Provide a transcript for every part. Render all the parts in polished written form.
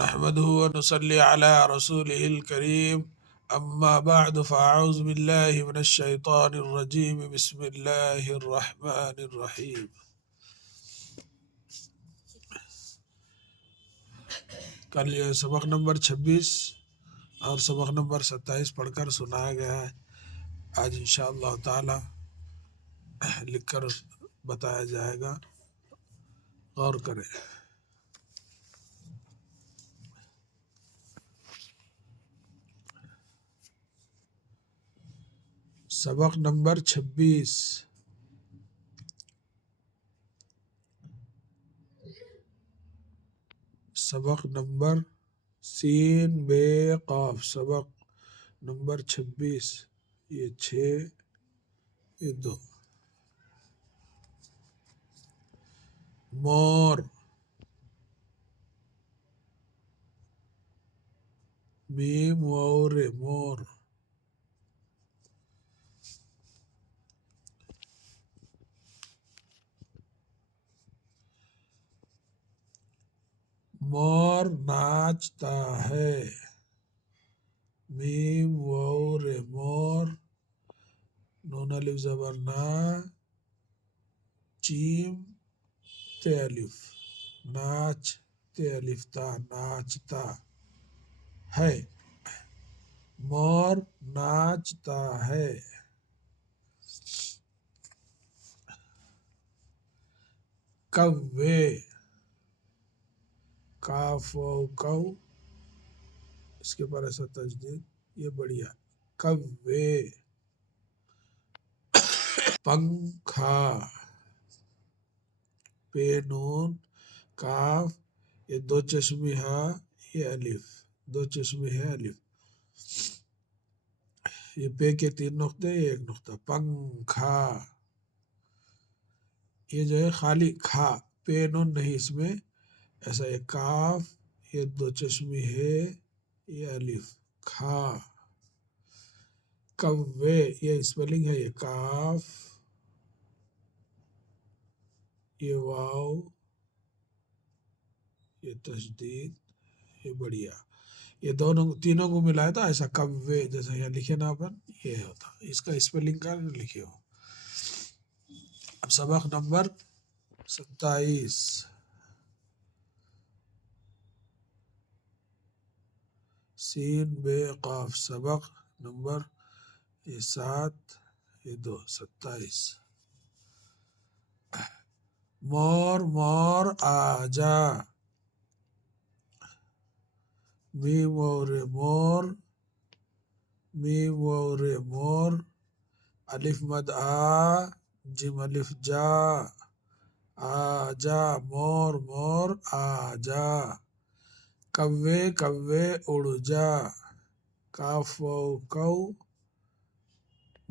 نحمده ونصلي على رسوله الكريم أما بعد فأعوذ بالله من الشيطان الرجيم بسم الله الرحمن الرحيم. کل یہ سبق نمبر 26 اور سبق نمبر 27 پڑھ کر سنایا گیا ہے. آج انشاءاللہ تعالی لکھ کر بتایا جائے گا، غور کریں. سبق نمبر 26. سبق نمبر سین بے قاف، سبق نمبر 26. یہ 6 یہ 2. مور، میم وور مور. مور ناچتا ہے، میم وور مور. نون الف زبر نا، چیم تے الف، ناچ تے الف تا، ناچتا ہے. مور ناچتا ہے. کوے، کاف و کو، اس کے پر ایسا تجدید، یہ بڑھیا. کوے. پنکھا، پے نون کاف، یہ 2 چشمی ہا، یہ الف، 2 چشمی ہے الف. یہ پے کے 3 نقطے، یہ 1 نقطہ. پنکھا. یہ جو ہے خالی کھا، پے نون نہیں اس میں، ایسا یہ کاف، یہ 2 چشمی ہے، یہ الف. کھا. کوے، یہ اسپیلنگ ہے، یہ کاف، یہ واو، یہ تشدید، یہ بڑھیا. یہ تینوں کو ملایا تھا ایسا کوے، جیسا یہاں لکھے نا اپن، یہ ہوتا. اس کا اسپیلنگ کا لکھے ہو. اب سبق نمبر 27. سین بے قاف، سبق نمبر 7 یہ 2 27. مور مور آجا، میم وور مور، میم وور مور. الف مد آ، جیم الف جا، آجا. مور مور آجا. کوے کوے اڑ جا، کاف و کو،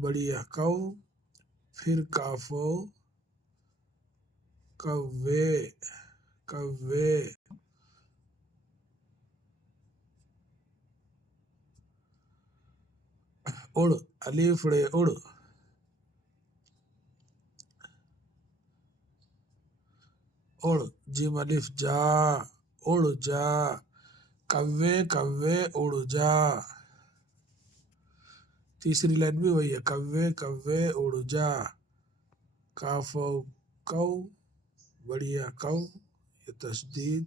بڑھیا کو، پھر کاف و کوے. کوے. اڑ، الف ڑے اڑ، اڑ. جیم الف جا، اڑ جا. کوے کوے اڑ جا. تیسری لائن بھی وہی ہے، کوے کوے اڑ جا. کاف و کو، بڑھیا کو، یہ تشدید،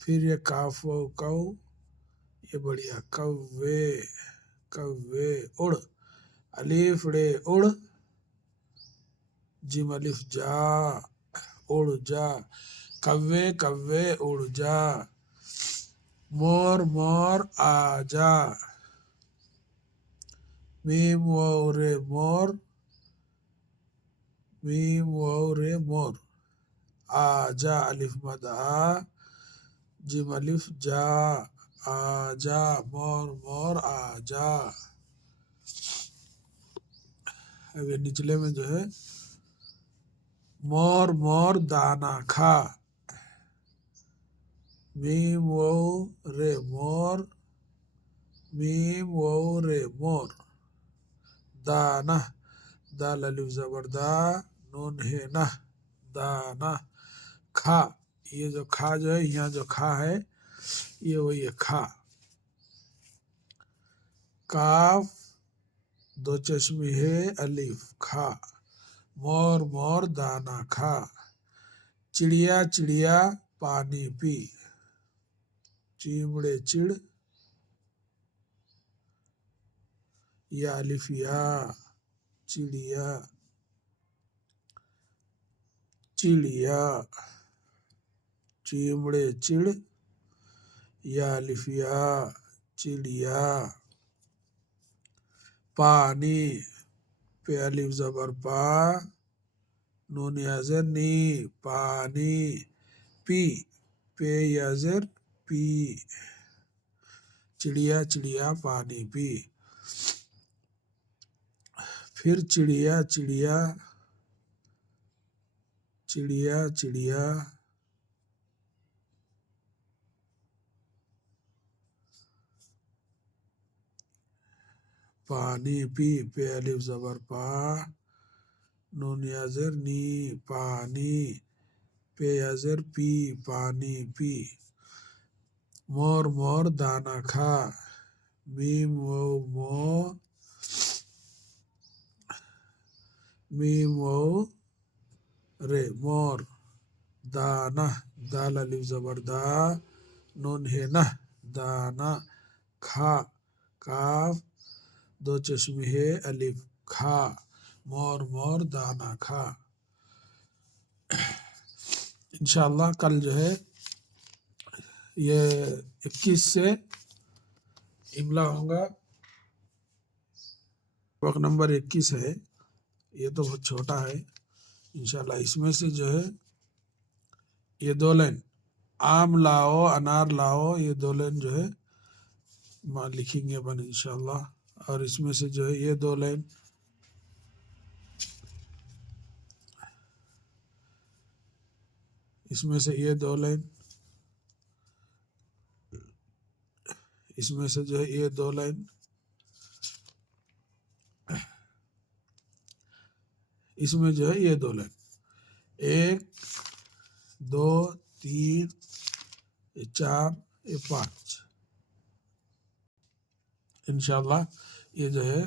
پھر یہ کاف و کو، یہ بڑھیا. کوے کوے اڑ. الف ڑے اڑ، جیم الف جا، اڑ جا. کوے کوے اڑ جا. مور مور آجا، میم وور مور، میم وور مور. آجا، الف مد آ، جیم الف جا، آجا. مور مور آجا. اب یہ نچلے میں جو ہے، مور مور دانا کھا، میم وور مور، میم وور مور. دانا، دال الف زبر دا، نون ہے نہ، دانا. کھا، یہ جو کھا جو ہے، یہاں جو کھا ہے یہ وہی ہے کھا. کاف دو چشمی ہے الف کھا. مور مور دانا کھا. چڑیا چڑیا پانی پی. چیمڑے چڑ یا الف یا چڑیا چڑیا. چیمڑے چڑ یا الف یا چڑیا. پانی پہ الف زبر پا نون یا زر نی پانی. پی پہ یا زر پی. چڑیا چڑیا پانی پی. پھر چڑیا چڑیا چڑیا چڑیا پانی پی پہ الف زبر پا نون یا زر نی پانی. پہ یا زر پی پانی پی. مور مور دانا کھا. میم واو مو میم واو رے مور. دانا دال الف زبر دا نون ہے نہ دانا. کھا کاف دو چشمی ہے الف کھا. مور مور دانا کھا. انشاءاللہ کل جو ہے یہ 21 سے املا ہوگا. وقت نمبر 21 ہے. یہ تو بہت چھوٹا ہے. انشاءاللہ اس میں سے جو ہے یہ 2 لائن آم لاؤ انار لاؤ یہ 2 لائن جو ہے لکھیں گے اپن انشاءاللہ. اور اس میں سے جو ہے یہ 2 لائن اس میں سے یہ 2 لائن اس میں سے جو ہے یہ 2 لائن اس میں جو ہے یہ 2 لائن 1 2 3 4 5 انشاءاللہ. یہ جو ہے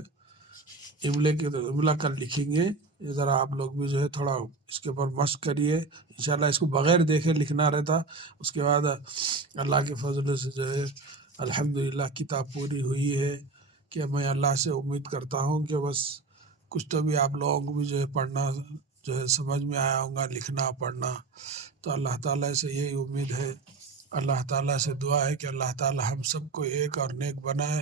املا کل لکھیں گے. یہ ذرا آپ لوگ بھی جو ہے تھوڑا اس کے اوپر مشق کریے. انشاءاللہ اس کو بغیر دیکھے لکھنا رہتا. اس کے بعد اللہ کے فضل سے جو ہے الحمدللہ کتاب پوری ہوئی ہے. کہ میں اللہ سے امید کرتا ہوں کہ بس کچھ تو بھی آپ لوگوں کو بھی جو ہے پڑھنا جو ہے سمجھ میں آیا ہوگا لکھنا پڑھنا. تو اللہ تعالیٰ سے یہی امید ہے. اللہ تعالیٰ سے دعا ہے کہ اللہ تعالیٰ ہم سب کو ایک اور نیک بنائے.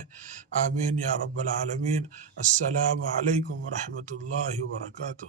آمین یا رب العالمین. السلام علیکم ورحمۃ اللہ وبرکاتہ.